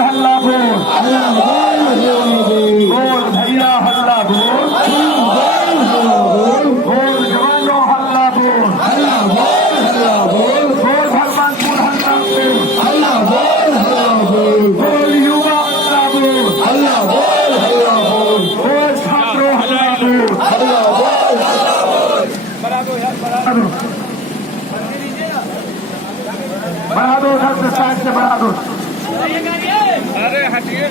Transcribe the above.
हल्ला बोल, बोल भैया हल्ला बोल, बोल जवानों हल्ला बोल, बोल भगवानपुर हल्ला बोल, बोल युवा हल्ला बोल, बोल छात्रों हल्ला बोल। बढ़ा दो उधर से, साइड से बढ़ा दो। अरे हटिए।